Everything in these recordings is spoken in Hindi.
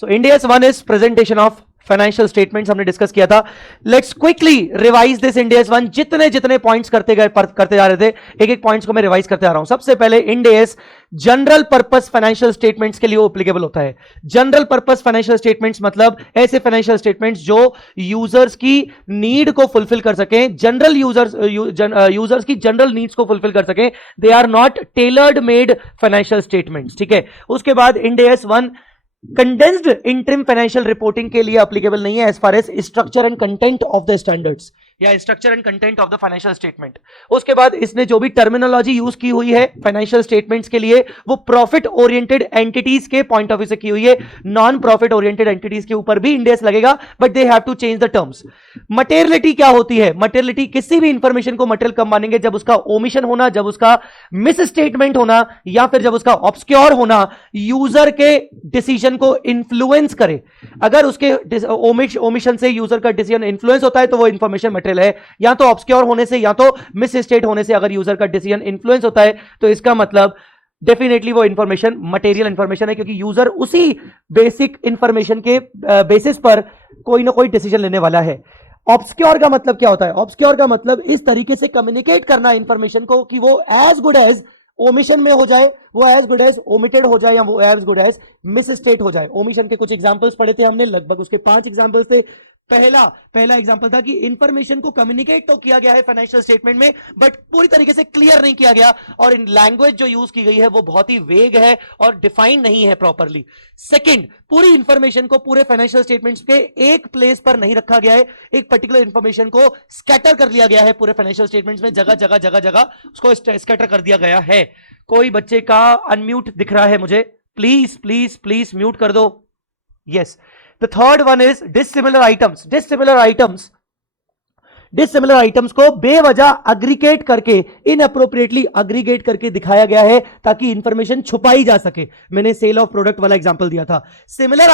So Ind AS 1 is presentation of financial statements, हमने डिस्कस किया था. Let's quickly revise this Ind AS 1. जितने जितने पॉइंट्स करते जा रहे थे, एक एक पॉइंट्स को मैं रिवाइज करते आ रहा हूं. सबसे पहले Ind AS general purpose financial statements के लिए एप्लीकेबल होता है. जनरल पर्पस फाइनेंशियल स्टेटमेंट्स मतलब ऐसे फाइनेंशियल स्टेटमेंट्स जो यूजर्स की नीड को फुलफिल कर सकें, जनरल यूजर्स की जनरल नीड्स को फुलफिल कर सकें. They are not tailored made financial statements. ठीक है. उसके बाद Ind AS 1 condensed interim financial reporting के लिए एप्लीकेबल नहीं है as far as structure and content of the standards या structure and content of the financial statement. उसके बाद इसने जो भी टर्मिनोलॉजी यूज की हुई है फाइनेंशियल स्टेटमेंट्स के लिए वो प्रॉफिट ओरिएंटेड एंटिटीज के पॉइंट ऑफ व्यू से की हुई है. नॉन प्रॉफिट ओरिएंटेड एंटिटीज के ऊपर भी इंड AS लगेगा, but they have to change the terms. Materiality क्या होती है? मटेरियलिटी किसी भी इंफॉर्मेशन को मटेरियल कब मानेंगे? जब उसका ओमिशन होना, जब उसका मिस स्टेटमेंट होना, या फिर जब उसका ऑब्सक्योर होना यूजर के डिसीजन को इन्फ्लुएंस करे. अगर उसके ओमिशन से यूजर का डिसीजन इन्फ्लुएंस होता है तो वो इंफॉर्मेशन मटेरियल है. या तो ऑब्सक्योर होने से या तो मिस स्टेट होने से अगर यूजर का डिसीजन इन्फ्लुएंस होता है तो इसका मतलब डेफिनेटली वो इंफॉर्मेशन मटेरियल इंफॉर्मेशन है, क्योंकि यूजर उसी बेसिक इंफॉर्मेशन के बेसिस पर कोई ना कोई डिसीजन लेने वाला है. ऑब्सक्योर का मतलब क्या होता है? ऑब्सक्योर का मतलब इस तरीके से कम्युनिकेट करना इंफॉर्मेशन को कि वो एज गुड एज ओमिशन में हो जाए, वो एज गुड एज ओमिटेड हो जाए, या वो as good as misstate हो जाए. ओमिशन के कुछ एग्जांपल्स पढ़े थे हमने, लगभग उसके 5 एग्जांपल्स थे. पहला एग्जांपल था कि इंफॉर्मेशन को कम्युनिकेट तो किया गया है फाइनेंशियल स्टेटमेंट में, बट पूरी तरीके से क्लियर नहीं किया गया, और इन लैंग्वेज जो यूज की गई है वो बहुत ही वेग है और डिफाइन नहीं है प्रॉपरली. सेकंड, पूरी इंफॉर्मेशन को पूरे फाइनेंशियल स्टेटमेंट्स के एक प्लेस पर नहीं रखा गया है. एक पर्टिकुलर इंफॉर्मेशन को स्कैटर कर लिया गया है पूरे फाइनेंशियल स्टेटमेंट्स में, जगह उसको स्कैटर कर दिया गया है. कोई बच्चे का अनम्यूट दिख रहा है मुझे, प्लीज प्लीज प्लीज म्यूट कर दो. Yes. The third one is dissimilar items. Dissimilar items को बेवजह अग्रीगेट करके, इनअप्रोप्रिएटली अग्रीगेट करके दिखाया गया है ताकि इंफॉर्मेशन छुपाई जा सके. मैंने सेल ऑफ प्रोडक्ट वाला एग्जांपल दिया था. सिमिलर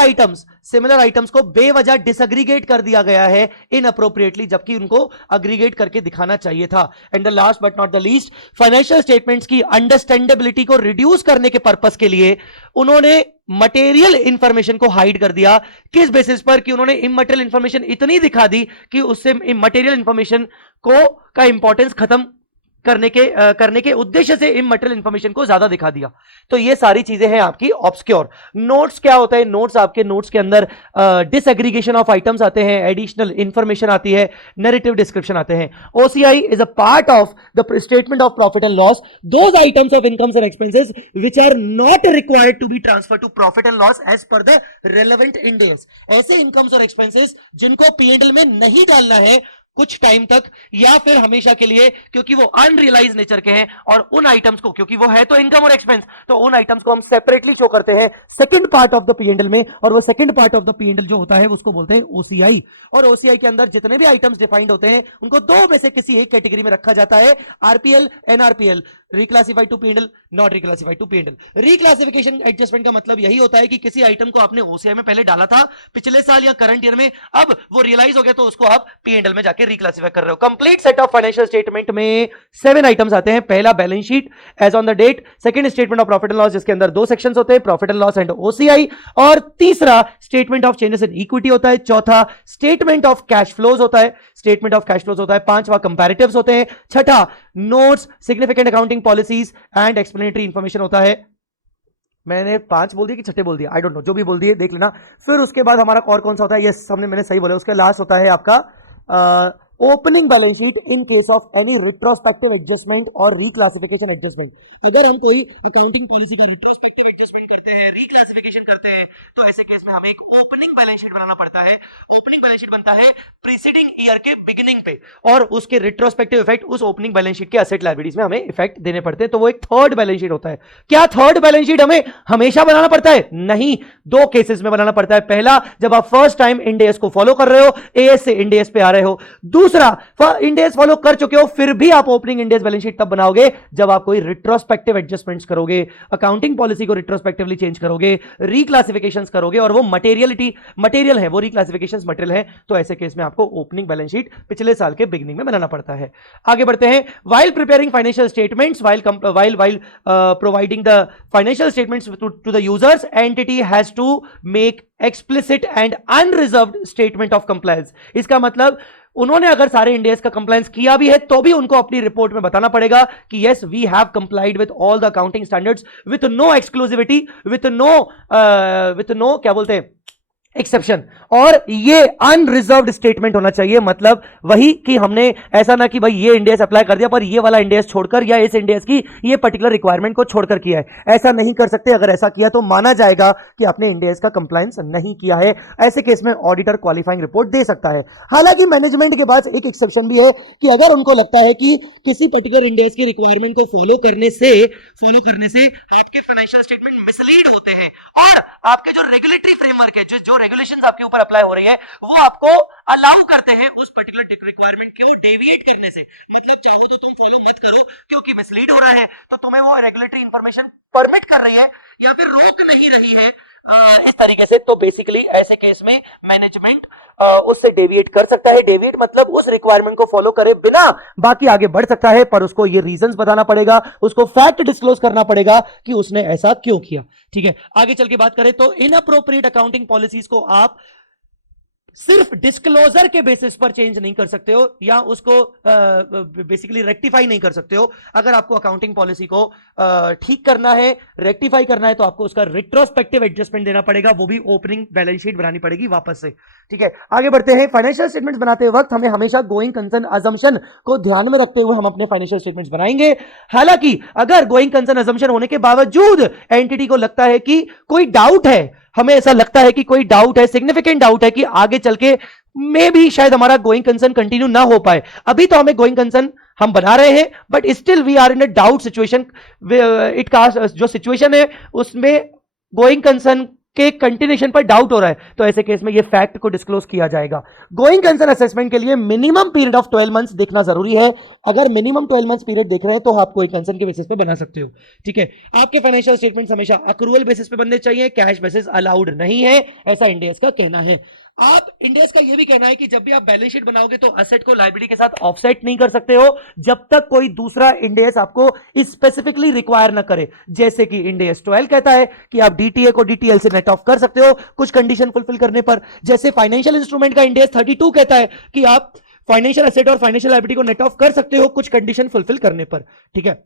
आइटम्स को बेवजह डिसएग्रीगेट कर दिया गया है इनअप्रोप्रिएटली, जबकि उनको अग्रीगेट करके दिखाना चाहिए था. And the last but not the least, financial statements की अंडरस्टैंडेबिलिटी को रिड्यूस करने के पर्पस के लिए उन्होंने मटेरियल इंफॉर्मेशन को हाइड कर दिया. किस बेसिस पर? कि उन्होंने इमटेरियल इंफॉर्मेशन इतनी दिखा दी कि उससे मटेरियल इंफॉर्मेशन को का इंपॉर्टेंस खत्म करने के उद्देश्य से इमटेरियल इंफॉर्मेशन को ज्यादा दिखा दिया. तो ये सारी चीजें हैं आपकी ऑब्सक्योर. नोट्स क्या होता है? नोट्स, आपके नोट्स के अंदर डिसएग्रीगेशन ऑफ आइटम्स आते हैं, एडिशनल इंफॉर्मेशन आती है, नैरेटिव डिस्क्रिप्शन आते हैं. OCI is a part of the statement of profit and loss, those items of incomes and expenses which are not required to be transfer to profit and loss as per the relevant Ind AS. ऐसे इनकम्स और एक्सपेंसेस जिनको P&L में नहीं डालना है कुछ टाइम तक या फिर हमेशा के लिए, क्योंकि वो अनरियलाइज नेचर के हैं, और उन आइटम्स को, क्योंकि वो है तो इनकम और एक्सपेंस, तो उन आइटम्स को हम सेपरेटली शो करते हैं second part of the P&L में, और वो second part of the P&L जो होता है उसको बोलते हैं OCI. और OCI के अंदर जितने भी आइटम्स डिफाइंड होते हैं उनको दो में से किसी एक कैटेगरी में रखा जाता है, RPL, NRPL, reclassified to P&L, not reclassified to P&L. Reclassification adjustment का मतलब यही होता है कि किसी आइटम को आपने OCI में पहले डाला था पिछले साल या करंट ईयर में, अब वो रियलाइज हो गया तो उसको आप P&L में जाके रिक्लासिफाई कर रहे हो. Complete set of financial statement में 7 आइटम्स आते हैं. पहला balance sheet as on the date, second statement of profit and loss जिसके अंदर 2 सेक्शंस होते हैं, profit and loss and OCI, और तीसरा statement of changes in equity होता है, चौथा स्टेटमेंट ऑफ कैश फ्लोज होता है, पांचवा कंपैरेटिव्स होते हैं, छठा notes, significant accounting policies and explanatory information होता है. मैंने 5 बोल दिया कि 6 बोल दिया, आई डोंट नो, जो भी बोल दिए देख लेना. फिर उसके बाद हमारा और कौन सा होता है? यस, मैंने सही बोला. उसके लास्ट होता है आपका opening balance sheet in case of any retrospective adjustment और रिक्लासिफिकेशन एडजस्टमेंट. अगर हम कोई अकाउंटिंग पॉलिसी का रिट्रोस्पेक्टिव एडजस्टमेंट करते हैं, रिक्लासिफिकेशन करते हैं, तो ऐसे केस में हमें एक ओपनिंग बैलेंस शीट बनाना पड़ता है. ओपनिंग बैलेंस शीट बनता है प्रीसीडिंग ईयर के बिगिनिंग पे, और उसके रिट्रोस्पेक्टिव इफेक्ट उस ओपनिंग बैलेंस शीट के एसेट लायबिलिटीज में हमें इफेक्ट देने पड़ते हैं. तो वो एक थर्ड बैलेंस शीट होता है. क्या थर्ड बैलेंस शीट हमें हमेशा बनाना पड़ता है? नहीं, 2 केसेस में बनाना पड़ता है. पहला, जब आप फर्स्ट टाइम इंड AS को फॉलो कर रहे हो, AS से इंड AS पे आ रहे हो. दूसरा, इंड एस फॉलो कर चुके हो फिर भी आप opening end S balance sheet तब बनाओगे जब आप कोई रिट्रोस्पेक्टिव एडजस्टमेंट्स करोगे, अकाउंटिंग पॉलिसी को रिट्रोस्पेक्टिवली चेंज करोगे, रिक्लासिफिकेशंस करोगे, और वो मटेरियल है, वो रिक्लासिफिकेशंस मटेरियल है, तो ऐसे केस में आपको ओपनिंग बैलेंस शीट पिछले साल के बिगिनिंग में बनाना पड़ता है। आगे बढ़ते हैं। while preparing financial statements, while providing the financial statements to the users, entity has to make explicit and unreserved statement of compliance। इसका मतलब उन्होंने अगर सारे इंडियस का कंप्लायंस किया भी है तो भी उनको अपनी रिपोर्ट में बताना पड़ेगा कि yes we have complied with all the accounting standards with no exclusivity, with no क्या बोलते हैं एक्सेप्शन, और ये अनरिजर्व्ड स्टेटमेंट होना चाहिए। मतलब वही कि हमने ऐसा ना कि भाई ये इंडेस अप्लाई कर दिया पर ये वाला इंडेस छोड़कर या इस इंडेस की ये पर्टिकुलर रिक्वायरमेंट को छोड़कर किया है, ऐसा नहीं कर सकते। अगर ऐसा किया तो माना जाएगा कि आपने इंडेस का कंप्लायंस नहीं किया है। ऐसे केस में ऑडिटर क्वालिफाइंग रिपोर्ट दे सकता है। हालांकि मैनेजमेंट के पास एक एक्सेप्शन भी है कि अगर उनको लगता है कि किसी पर्टिकुलर इंडेस की रिक्वायरमेंट को फॉलो करने से आपके फाइनेंशियल स्टेटमेंट मिसलीड होते हैं और आपके जो रेगुलेटरी फ्रेमवर्क है, जो रेगुलेशंस आपके ऊपर अप्लाई हो रही है, वो आपको अलाउ करते हैं उस पर्टिकुलर रिक्वायरमेंट को डेविएट करने से। मतलब चाहो तो तुम फॉलो मत करो क्योंकि मिसलीड हो रहा है, तो तुम्हें वो रेगुलेटरी इंफॉर्मेशन परमिट कर रही है या फिर रोक नहीं रही है इस तरीके से। तो बेसिकली ऐसे केस में मैनेजमेंट उससे डेविएट कर सकता है। डेविएट मतलब उस रिक्वायरमेंट को फॉलो करे बिना बाकी आगे बढ़ सकता है, पर उसको ये रीजंस बताना पड़ेगा, उसको फैक्ट डिस्क्लोज करना पड़ेगा कि उसने ऐसा क्यों किया। ठीक है, आगे चल के बात करें तो इनअप्रोप्रिएट अकाउंटिंग पॉलिसीज को आप सिर्फ डिस्क्लोजर के बेसिस पर चेंज नहीं कर सकते हो या उसको बेसिकली रेक्टिफाई नहीं कर सकते हो। अगर आपको अकाउंटिंग पॉलिसी को ठीक करना है, रेक्टिफाई करना है, तो आपको उसका रिट्रोस्पेक्टिव एडजस्टमेंट देना पड़ेगा, वो भी ओपनिंग बैलेंस शीट बनानी पड़ेगी वापस से। ठीक है, आगे बढ़ते हैं। फाइनेंशियल स्टेटमेंट्स बनाते वक्त हमें हमेशा गोइंग कंसर्न अजम्पशन को ध्यान में रखते हुए हम अपने फाइनेंशियल स्टेटमेंट्स बनाएंगे। हालांकि अगर गोइंग कंसर्न अजम्पशन होने के बावजूद एंटिटी को लगता है कि कोई डाउट है, हमें ऐसा लगता है कि कोई डाउट है, सिग्निफिकेंट डाउट है कि आगे चल के मे भी शायद हमारा गोइंग कंसर्न कंटिन्यू ना हो पाए, अभी तो हमें गोइंग कंसर्न हम बना रहे हैं but still we are in a doubt situation, it का जो सिचुएशन है उसमें गोइंग कंसर्न के कंटिन्यूएशन पर डाउट हो रहा है, तो ऐसे केस में ये फैक्ट को डिस्क्लोज किया जाएगा। गोइंग कंसर्न असेसमेंट के लिए मिनिमम पीरियड ऑफ 12 मंथ्स देखना जरूरी है। अगर मिनिमम 12 मंथ्स पीरियड देख रहे हैं तो आप गोइंग कंसर्न के बेसिस पे बना सकते हो। ठीक है, आपके फाइनेंशियल स्टेटमेंट्स हमेशा अक्रूवल बेसिस पे बनने चाहिए, कैश बेसिस अलाउड नहीं है, ऐसा इंडिया का कहना है। आप इंडेस का यह भी कहना है कि जब भी आप बैलेंस शीट बनाओगे तो असेट को लायबिलिटी के साथ ऑफसेट नहीं कर सकते हो जब तक कोई दूसरा इंडेस आपको स्पेसिफिकली रिक्वायर ना करे। जैसे कि इंडेस 12 कहता है कि आप डीटीए को डीटीएल से नेट ऑफ कर सकते हो कुछ कंडीशन फुलफिल करने पर, जैसे फाइनेंशियल इंस्ट्रूमेंट का इंडेस 32 कहता है कि आप फाइनेंशियल एसेट और फाइनेंशियल लायबिलिटी को नेट ऑफ कर सकते हो कुछ कंडीशन फुलफिल करने पर। ठीक है,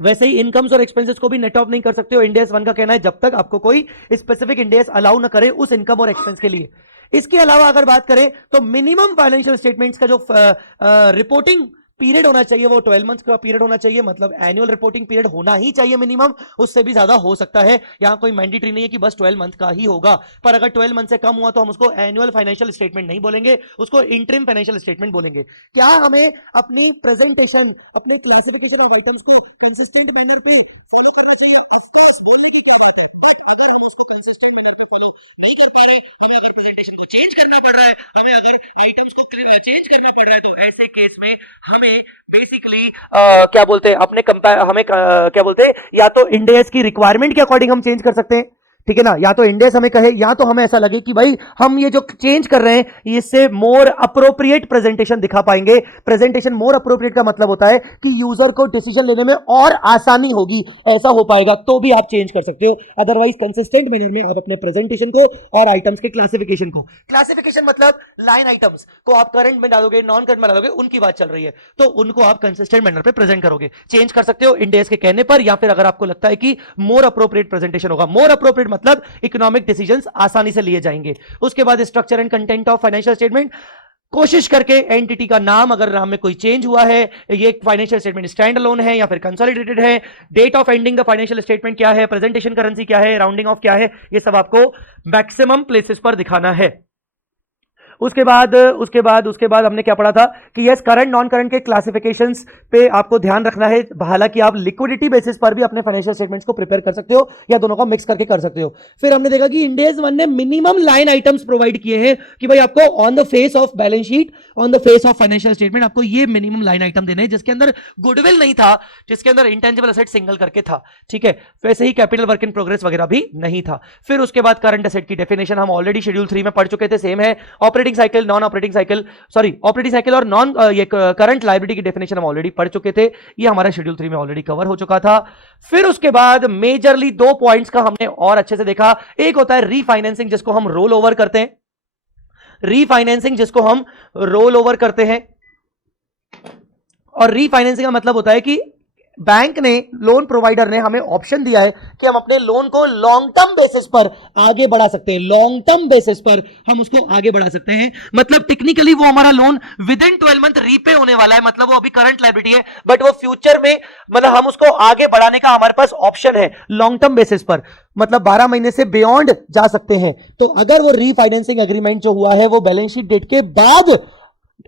वैसे ही इनकम्स और एक्सपेंसेस को भी नेट ऑफ नहीं कर सकते हो। इंडेस 1 का कहना है जब तक आपको कोई स्पेसिफिक इंडेस अलाउ ना करे उस इनकम और एक्सपेंस के लिए। इसके अलावा अगर बात करें तो मिनिमम फाइनेंशियल स्टेटमेंट्स का जो रिपोर्टिंग पीरियड होना चाहिए वो 12 मंथ्स का पीरियड होना चाहिए, मतलब एनुअल रिपोर्टिंग पीरियड होना ही चाहिए मिनिमम, उससे भी ज्यादा हो सकता है। यहां कोई मैंडेटरी नहीं है कि बस 12 मंथ का ही होगा, पर अगर 12 मंथ से कम हुआ तो हम उसको एनुअल फाइनेंशियल स्टेटमेंट नहीं बोलेंगे, उसको इंटरिम फाइनेंशियल स्टेटमेंट बोलेंगे। क्या हमें अपनी प्रेजेंटेशन, अपने क्लासिफिकेशन ऑफ आइटम्स को कंसिस्टेंट मैनर पे फॉलो करना चाहिए? ऑफ कोर्स, बोलने की क्या बात है, बट अगर हम उसको कंसिस्टेंट मैनर पे फॉलो नहीं कर पा रहे, हमें अगर प्रेजेंटेशन को चेंज करना पड़ रहा है, हमें अगर आइटम्स को चेंज करना पड़ रहा है, तो ऐसे केस में हमें बेसिकली क्या बोलते हैं अपने हमें क्या बोलते हैं या तो इंडेस की रिक्वायरमेंट के अकॉर्डिंग हम चेंज कर सकते हैं। ठीक है ना, या तो इंडेस हमें कहे या तो हमें ऐसा लगे कि भाई हम ये जो चेंज कर रहे हैं इससे मोर अप्रोप्रिएट प्रेजेंटेशन दिखा पाएंगे। प्रेजेंटेशन मोर अप्रोप्रिएट का मतलब होता है कि यूजर को डिसीजन लेने में और आसानी होगी, ऐसा हो पाएगा तो भी आप चेंज कर सकते हो। अदरवाइज कंसिस्टेंट मैनर में आप अपने प्रेजेंटेशन को और आइटम्स के क्लासिफिकेशन को, क्लासिफिकेशन मतलब लाइन आइटम्स को आप करंट में डालोगे, नॉन करंट में डालोगे, उनकी बात चल रही है, तो उनको आप कंसिस्टेंट मैनर पे प्रेजेंट करोगे, चेंज कर सकते हो इंडेस के कहने पर, या फिर अगर आपको लगता है कि मोर अप्रोप्रिएट प्रेजेंटेशन होगा। मोर अप्रोप्रिएट मतलब इकोनॉमिक डिसीजंस आसानी से लिए जाएंगे। उसके बाद structure and content of financial statement, कोशिश करके एंटिटी का नाम, अगर नाम में कोई चेंज हुआ है, ये फाइनेंशियल स्टेटमेंट स्टैंड अलोन है या फिर कंसोलिडेटेड है, date of ending the financial statement क्या है, प्रेजेंटेशन करेंसी क्या है, राउंडिंग ऑफ क्या है, ये सब आपको मैक्सिमम प्लेसेस पर दिखाना है। उसके बाद हमने क्या पढ़ा था कि यस करंट नॉन करंट के क्लासिफिकेशंस पे आपको ध्यान रखना है। हालांकि आप लिक्विडिटी बेसिस पर भी अपने फाइनेंशियल स्टेटमेंट्स को प्रिपेयर कर सकते हो या दोनों को मिक्स करके कर सकते हो। फिर हमने देखा कि इंडेज 1 ने मिनिमम लाइन आइटम्स प्रोवाइड किए हैं कि भाई आपको on the face of balance sheet, on the face of financial statement आपको ये मिनिमम लाइन आइटम देने हैं जिसके अंदर गुडविल नहीं था, जिसके अंदर इंटेंजिबल एसेट सिंगल करके था, ठीक है। वैसे ही कैपिटल वर्क इन प्रोग्रेस वगैरह भी नहीं था। फिर उसके बाद करंट एसेट की डेफिनेशन हम ऑलरेडी शेड्यूल 3 में पढ़ चुके थे, सेम है। Operating cycle, non operating cycle, sorry operating cycle और नॉन ये करंट लायबिलिटी की डेफिनेशन हम ऑलरेडी पढ़ चुके थे, ये हमारा शेड्यूल 3 में ऑलरेडी कवर हो चुका था। फिर उसके बाद मेजरली 2 पॉइंट्स का हमने और अच्छे से देखा। एक होता है रीफाइनेंसिंग जिसको हम रोल ओवर करते हैं, रीफाइनेंसिंग जिसको हम रोल ओवर करते हैं। और रीफाइनेंसिंग का मतलब होता है कि बैंक ने, लोन प्रोवाइडर ने हमें ऑप्शन दिया है कि हम अपने लोन को लॉन्ग टर्म बेसिस पर आगे बढ़ा सकते हैं, लॉन्ग टर्म बेसिस पर हम उसको आगे बढ़ा सकते हैं। मतलब टेक्निकली वो हमारा loan with in 12 month repay होने वाला है, मतलब वो अभी करंट लायबिलिटी है बट वो फ्यूचर में, मतलब हम उसको आगे बढ़ाने का हमारे पास ऑप्शन है लॉन्ग टर्म बेसिस पर, मतलब 12 महीने से बियॉन्ड जा सकते हैं। तो अगर वो रीफाइनेंसिंग एग्रीमेंट जो हुआ है वो बैलेंस शीट डेट के बाद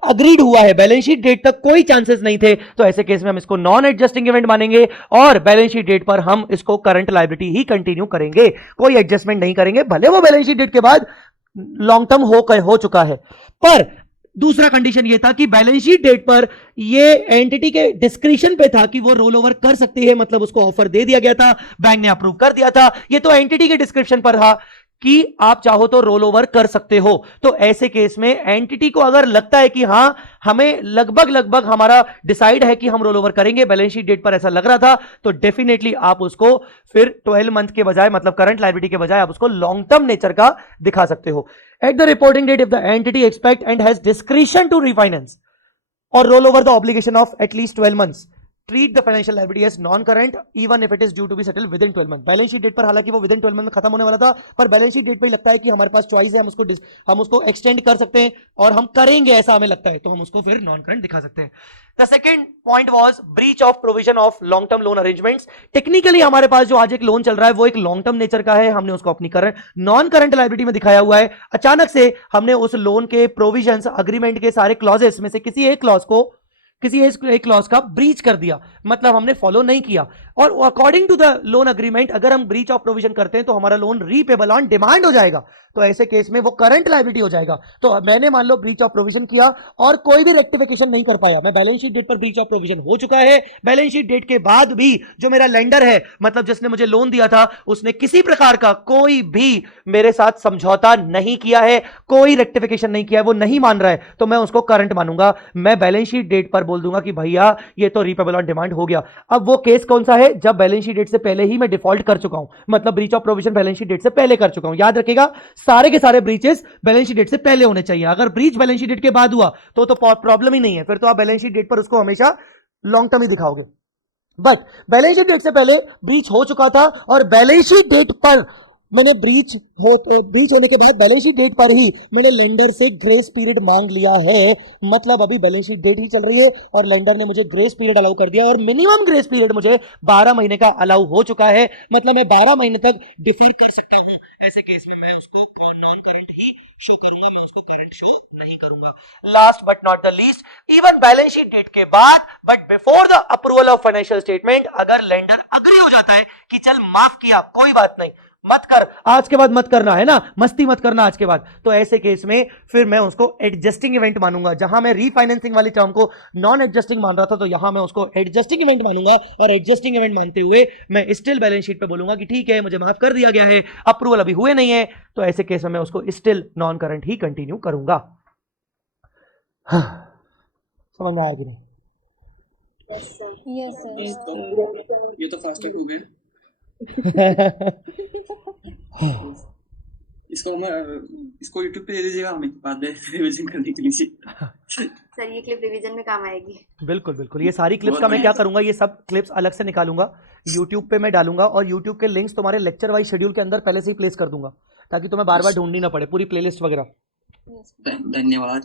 अग्रीड हुआ है, बैलेंस शीट डेट तक कोई चांसेस नहीं थे, तो ऐसे केस में हम इसको नॉन एडजस्टिंग इवेंट मानेंगे और बैलेंस शीट डेट पर हम इसको करंट लायबिलिटी ही कंटिन्यू करेंगे, कोई एडजस्टमेंट नहीं करेंगे, भले वो बैलेंस शीट डेट के बाद लॉन्ग टर्म हो चुका है। पर दूसरा कंडीशन ये था कि बैलेंस शीट डेट पर ये एंटिटी के डिस्क्रिप्शन पे था कि वो रोल ओवर कर सकती है, मतलब उसको ऑफर दे दिया गया था, बैंक ने अप्रूव कर दिया था, ये तो एंटिटी के डिस्क्रिप्शन पर था कि आप चाहो तो रोल ओवर कर सकते हो। तो ऐसे केस में एंटिटी को अगर लगता है कि हां हमें लगभग हमारा डिसाइड है कि हम रोल ओवर करेंगे, बैलेंस शीट डेट पर ऐसा लग रहा था, तो डेफिनेटली आप उसको फिर 12 मंथ के बजाय, मतलब करंट लायबिलिटी के बजाय आप उसको लॉन्ग टर्म नेचर का दिखा सकते हो। At the reporting date if the entity expect and has discretion to refinance और roll over the obligation of at least 12 months, treat the financial liability as non-current even if it is due to be settled within 12 months। Balance sheet date पर हालांकि वो within 12 मंथ खत्म होने वाला था, पर बैलेंस शीट डेट पर ही लगता है कि हमारे पास चॉइस है, हम उसको एक्सटेंड कर सकते हैं और हम करेंगे ऐसा हमें लगता है, तो हम उसको फिर नॉन करंट दिखा सकते हैं। The second point was breach of provision of long term loan arrangements. Technically हमारे पास जो आज एक लोन चल रहा है वो एक लॉन्ग टर्म नेचर का है, हमने उसको अपनी करंट नॉन करंट लायबिलिटी में दिखाया हुआ है। अचानक से हमने उस लोन के प्रोविजंस, अग्रीमेंट के सारे क्लॉजेस में से किसी एक क्लॉज का ब्रीच कर दिया, मतलब हमने फॉलो नहीं किया। और according to the loan agreement अगर हम ब्रीच ऑफ प्रोविजन करते हैं तो हमारा लोन रीपेबल ऑन डिमांड हो जाएगा, तो ऐसे केस में वो करंट लायबिलिटी हो जाएगा। तो मैंने मान लो ब्रीच ऑफ प्रोविजन किया और कोई भी रेक्टिफिकेशन नहीं कर पाया, मैं बैलेंस शीट डेट पर ब्रीच ऑफ प्रोविजन हो चुका है, बैलेंस शीट डेट के बाद भी जो मेरा लेंडर है, मतलब जिसने मुझे लोन दिया था, उसने किसी प्रकार का कोई भी मेरे साथ समझौता नहीं किया है, कोई रेक्टिफिकेशन नहीं किया है, वो नहीं मान रहा है, तो मैं उसको करंट मानूंगा। मैं बैलेंस शीट डेट पर बोल दूंगा कि भैया ये तो रीपेबल ऑन डिमांड हो गया। अब वो केस कौन सा है, जब बैलेंस शीट डेट से पहले ही मैं डिफॉल्ट कर चुका हूं, मतलब breach of provision balance sheet date से पहले कर चुका हूं। याद रखिएगा सारे के सारे ब्रीचेस बैलेंस शीट डेट से पहले होने चाहिए, अगर ब्रीच बैलेंस शीट डेट के बाद हुआ तो प्रॉब्लम ही नहीं है, फिर तो आप बैलेंस शीट डेट पर उसको हमेशा लॉन्ग टर्म ही दिखाओगे। बट बैलेंस शीट डेट से पहले ब्रीच हो चुका था और बैलेंस शीट डेट पर मैंने ब्रीच होने के बाद बैलेंस शीट डेट पर ही मैंने लेंडर से ग्रेस पीरियड मांग लिया है, मतलब अभी बैलेंस शीट डेट ही चल रही है और लेंडर ने मुझे ग्रेस पीरियड अलाउ कर दिया और मिनिमम ग्रेस पीरियड मुझे 12 महीने का अलाउ हो चुका है, मतलब मैं 12 महीने तक डिफर कर सकता हूं। ऐसे केस में मैं उसको नॉन करंट ही शो करूंगा, मैं उसको करंट शो नहीं करूंगा। Last but not the least, even balance sheet date के बाद but before the approval of financial statement अगर लेंडर अग्री हो जाता है कि चल माफ किया, कोई बात नहीं, मत कर, आज के बाद मत करना है ना, मस्ती मत करना आज के बाद, तो ऐसे केस में फिर मैं उसको एडजस्टिंग इवेंट मानूंगा। जहां मैं रीफाइनेंसिंग वाली टर्म को नॉन एडजस्टिंग मान रहा था, तो यहां मैं उसको एडजस्टिंग इवेंट मानूंगा और एडजस्टिंग इवेंट मानते हुए मैं स्टिल बैलेंस शीट पे बोलूंगा कि ठीक है मुझे माफ कर दिया गया है, अप्रूवल अभी हुए नहीं है, तो ऐसे केस में मैं उसको स्टिल नॉन करंट ही कंटिन्यू करूंगा। समझ में आया कि नहीं? Yes sir. ये तो फास्ट हो गए। इसको YouTube पे दे दीजिएगा, हमें बाद में रिवीजन करने के लिए। सर ये क्लिप रिवीजन में काम आएगी। बिल्कुल बिल्कुल, ये सारी क्लिप्स का मैं क्या करूंगा, ये सब क्लिप्स अलग से निकालूंगा, YouTube पे मैं डालूंगा और YouTube के लिंक्स तुम्हारे लेक्चर वाइज शेड्यूल के अंदर पहले से ही प्लेस कर दूंगा ताकि तुम्हें बार बार ढूंढनी ना पड़े पूरी प्लेलिस्ट वगैरह। धन्यवाद।